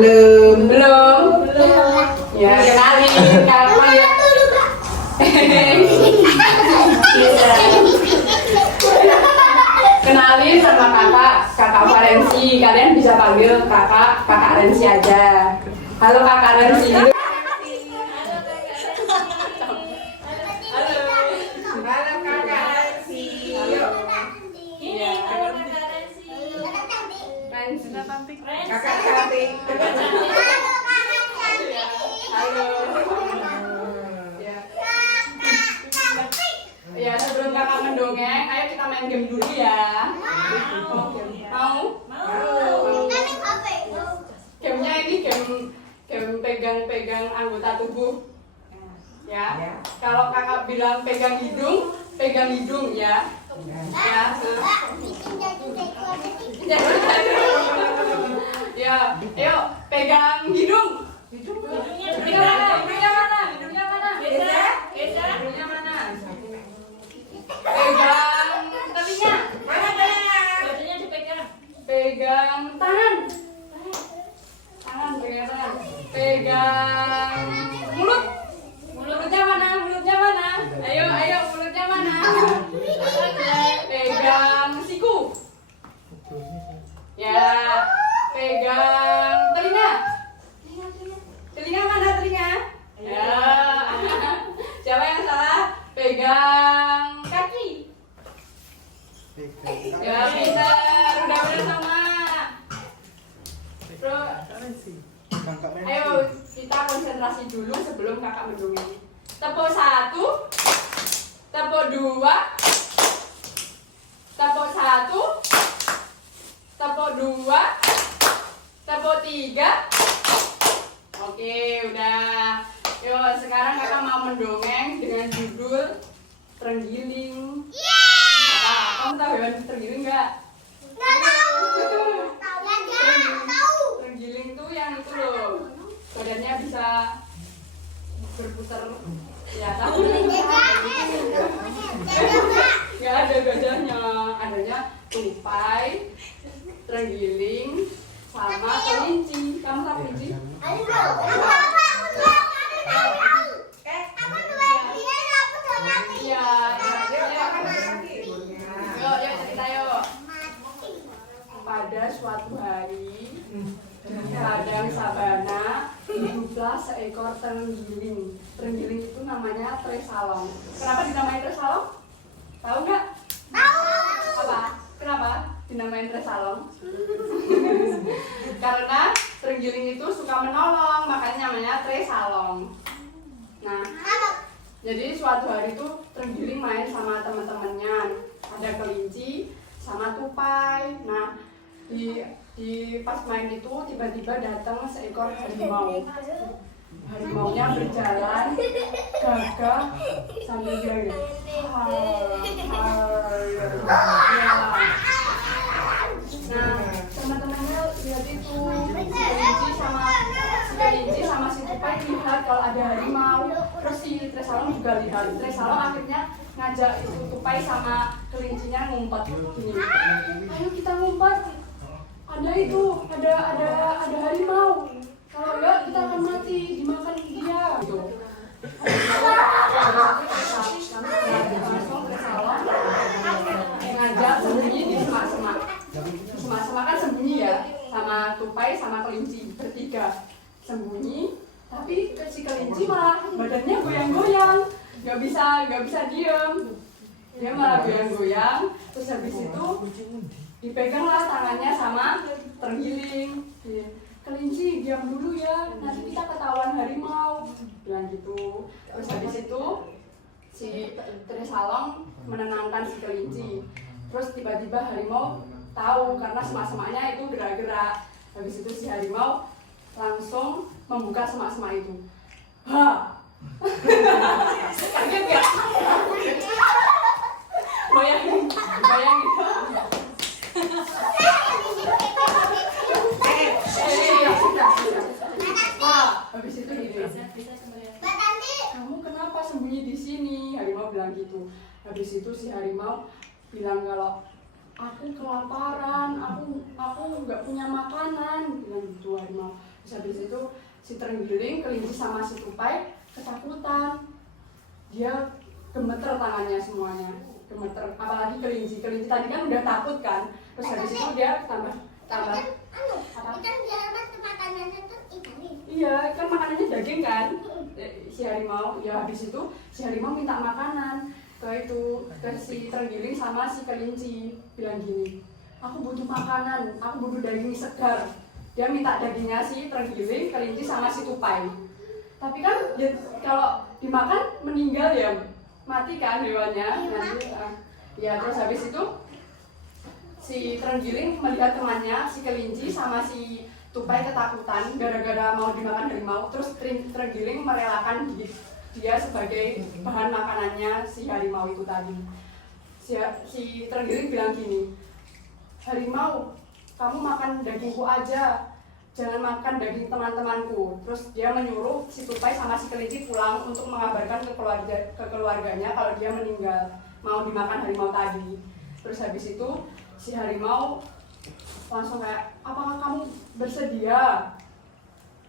Belum. Ya, kenalin kakak ya. Kenalin sama kakak Valensi. Kalian bisa panggil kakak Rensi aja. Halo kakak Rensi. Kakak cantik. Halo. Ya, sebelum kakak mendongeng, ayo kita main game dulu ya. Mau? Gamenya ini game pegang-pegang anggota tubuh. Ya. Kalau kakak bilang pegang hidung ya. Ya, ayo pegang hidung. Hidungnya mana? Pegang telinga. Pegang tangan. Pegang mulut. Mulutnya mana? Ayo, mulutnya mana? Pegang siku. Ya, pegang telinga. Telinga mana? Ya. Siapa yang salah? Pegang kaki. Ya, pintar. Udah sama. Bro, ayo kita konsentrasi dulu sebelum kakak mendongeng. Tepuk 1, tepuk 2, tepuk 1, tepuk 2, tepuk 3. Oke, udah. Yuk, sekarang kakak mau mendongeng dengan judul Terenggiling. Kamu tahu hewan terenggiling nggak? Terenggiling tuh yang itu loh, badannya bisa berputar. Ya, tahu? Nggak ada gajahnya, adanya tupai, terenggiling, sama kelinci. Kamu tahu kelinci? Pada suatu hari, di ladang sabana hiduplah seekor terenggiling. Terenggiling itu namanya Tresalong. Kenapa dinamai Tresalong? Tahu nggak? Tahu. Apa? Kenapa dinamai Tresalong? Karena terenggiling itu suka menolong, makanya namanya Tresalong. Nah, jadi suatu hari itu terenggiling main sama teman-temannya. Ada kelinci sama tupai. Nah, di pas main itu tiba-tiba datang seekor harimau. Harimaunya berjalan gagah sambil bilang, nah, teman-temannya lihat itu, si kelinci sama si tupai lihat kalau ada harimau. Terus si Tresalong juga lihat. Tresalong akhirnya ngajak itu tupai sama kelincinya ngumpet gini. Ayo kita ngumpet. Ada harimau. Kalau enggak kita akan mati dimakan dia. Gitu. Langsung Tresalong ngajak sembunyi di semak-semak. Semak-semak kan sembunyi ya, sama tupai sama kelinci bertiga sembunyi. Tapi si kelinci malah badannya goyang-goyang, nggak bisa diem. Dia malah goyang-goyang. Terus habis itu dipeganglah tangannya sama terenggiling. Kelinci diam dulu ya, nanti kita ketahuan harimau, bilang gitu. Terus habis itu si Tresalong menenangkan si kelinci. Terus tiba-tiba harimau tahu karena semak-semaknya itu gerak-gerak. Habis itu si harimau langsung membuka semak-semak itu. Kaget ya? Bayangin. Habis itu gini. Kamu kenapa sembunyi di sini? Harimau bilang gitu. Habis itu si harimau bilang kalau aku kelaparan, aku nggak punya makanan, bilang gitu harimau. Terus habis itu si terenggiling, kelinci sama si tupai ketakutan. Dia gemeter tangannya semuanya, gemeter. Apalagi kelinci tadi kan udah takut kan. Terus habis itu dia tambah apa? Ikan biar makanannya tuh ikan. Iya, kan makanannya daging kan. Si harimau, ya habis itu si harimau minta makanan ke si terenggiling sama si kelinci, bilang gini, aku butuh makanan, aku butuh daging segar. Dia minta dagingnya si terenggiling, kelinci sama si tupai. Tapi kan ya, kalau dimakan meninggal ya, mati kan hewannya. Nanti, ya terus habis itu si terenggiling melihat temannya si kelinci sama si tupai ketakutan gara-gara mau dimakan harimau. Terus terenggiling merelakan dia sebagai bahan makanannya si harimau itu tadi. Si terenggiling bilang gini, harimau, kamu makan dagingku aja, jangan makan daging teman-temanku. Terus dia menyuruh si tupai sama si kelinci pulang untuk mengabarkan ke keluarganya kalau dia meninggal, mau dimakan harimau tadi. Terus habis itu si harimau langsung kayak, apakah kamu bersedia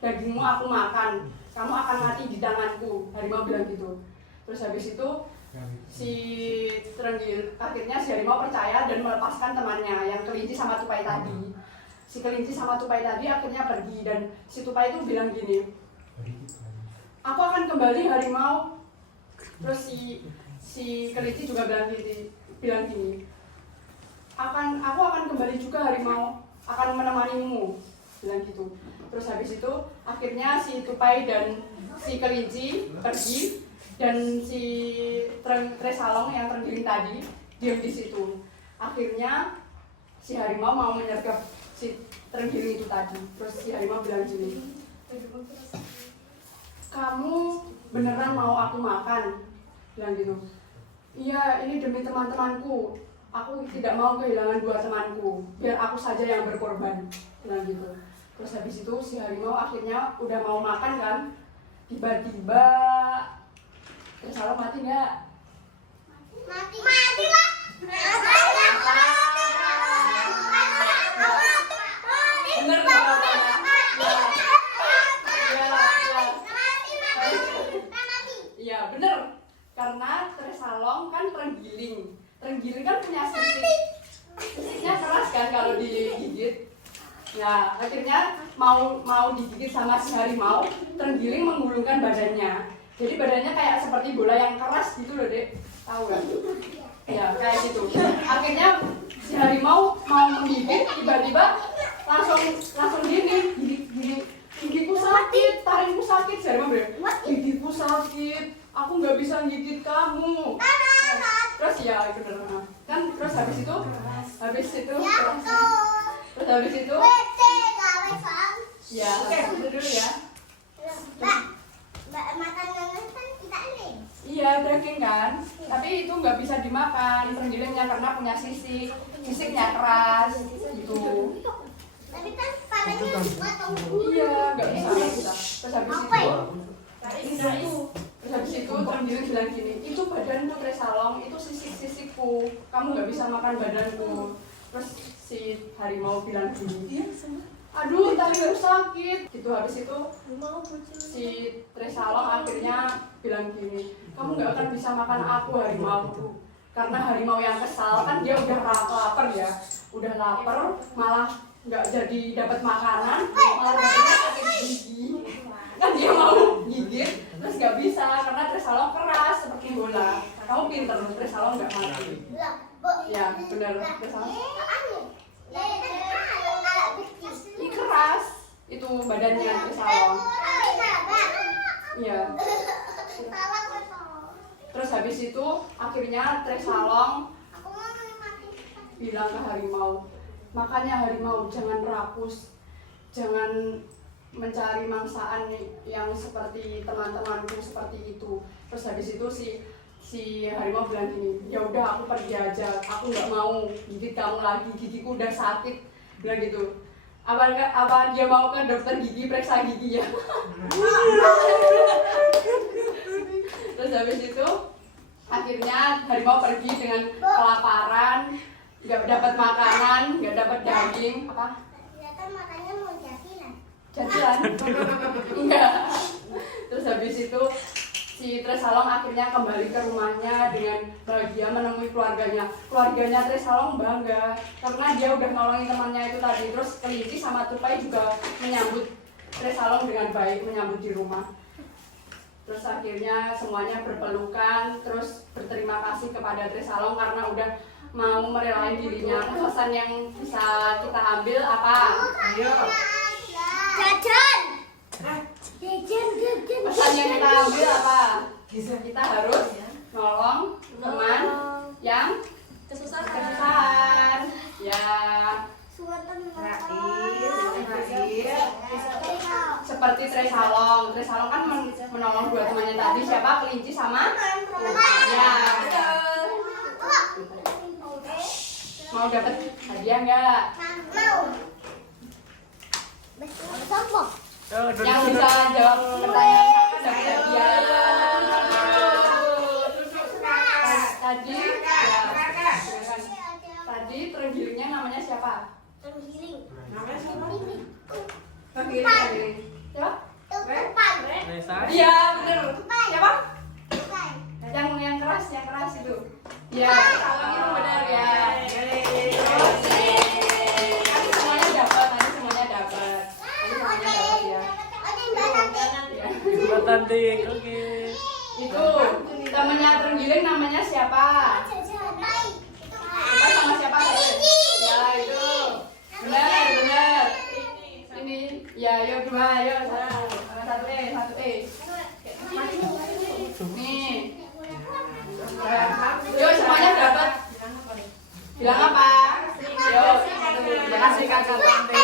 dagingmu aku makan, kamu akan mati di tanganku, harimau bilang gitu. Terus habis itu si terenggiling, akhirnya si harimau percaya dan melepaskan temannya yang kelinci sama tupai tadi. Si kelinci sama tupai tadi akhirnya pergi dan si tupai itu bilang gini, aku akan kembali harimau. Terus si kelinci juga bilang gini, aku akan kembali juga harimau, akan menemanimu, bilang gitu. Terus habis itu akhirnya si tupai dan si kelinci pergi dan si tresalong yang terenggiling tadi diam di situ. Akhirnya si harimau mau menyergap si terenggiling itu tadi. Terus si harimau bilang gini, kamu beneran mau aku makan? Bilang gitu. Iya, ini demi teman-temanku. Aku tidak mau kehilangan dua temanku. Biar aku saja yang berkorban. Bilang gitu. Terus habis itu si harimau akhirnya udah mau makan kan. Tiba-tiba Tresalong mati nggak? Mati lah. Bener jawabannya. Iya bener. Karena Tresalong kan terenggiling. Terenggiling kan punya sisiknya keras kan kalau digigit. Ya akhirnya mau digigit sama si harimau, terenggiling menggulungkan badannya. Jadi badannya kayak seperti bola yang keras gitu loh, Dek. Tahu gak? Ya kayak gitu. Akhirnya si harimau mau menggigit, tiba-tiba langsung gini, gigiku sakit, taringku sakit. Si harimau bilang, gigiku sakit, aku nggak bisa gigit kamu. Terus ya bener kan. Terus habis itu ya dulu ya. Makanannya kan kita ini. Iya daging kan, tapi itu nggak bisa dimakan terenggiling karena punya sisiknya keras gitu. Tapi kan palanya dipotong. Iya nggak bisa. Terus habis itu terenggiling bilang gini, itu badanku Tresalong, itu sisikku, kamu nggak bisa makan badanku. Terus si harimau bilang gini, aduh taringku sakit gitu. Habis itu si Tresalong akhirnya bilang gini, kamu nggak akan bisa makan aku harimauku, karena harimau yang kesal kan dia udah lapar ya, udah lapar malah nggak jadi dapat makanan, malah dapetnya sakit gigi. Kan dia mau gigit terus nggak bisa karena Tresalong keras seperti bola. Kamu pinter, Tresalong nggak mati. Ya benar, Tresalong ini keras itu badannya Tresalong. Iya. Terus habis itu akhirnya Tresalong bilang ke harimau, makanya harimau jangan rakus, jangan mencari mangsaan yang seperti teman-temanku seperti itu. Terus habis itu si harimau bilang gini, ya udah aku pergi aja, aku nggak mau gigit kamu lagi, gigiku udah sakit, bilang gitu. Apa dia mau ke dokter gigi periksa gigi ya? Terus habis itu akhirnya harimau pergi dengan kelaparan, nggak dapat makanan, nggak dapat daging apa? Ternyata makanya mau jadilah. jadian. Enggak. Terus habis itu si Tresalong akhirnya kembali ke rumahnya dengan bahagia menemui keluarganya. Keluarganya Tresalong bangga karena dia udah nolongin temannya itu tadi. Terus kelinci sama tupai juga menyambut Tresalong dengan baik, menyambut di rumah. Terus akhirnya semuanya berpelukan, terus berterima kasih kepada Tresalong karena udah mau merelain dirinya. Pesan yang bisa kita ambil apa? Ayo. Jajan. Pesan yang kita ambil apa? Kita harus nolong teman yang kesusahan. Ya, seperti Tresalong. Tresalong kan menolong dua temannya tadi, siapa? Kelinci sama ya, betul. Mau dapat hadiah nggak? Yang bisa jawab pertanyaan kakak dapat hadiah. Tadi, ya, tadi tergilingnya namanya siapa? Tergiling. Siapa? Iya, bener. Siapa? Yang keras itu. Ya, itu benar ya. Tadi semuanya dapat ya. Buat nanti, oke. Itu temannya tergiling namanya siapa? Siapa sama siapa? Ya itu. Benar. Ini. Ya, yuk dua, yuk. Satu E. Nih. Yuk semuanya dapat. Bilang apa? Yuk. Terima kasih kakak Tante.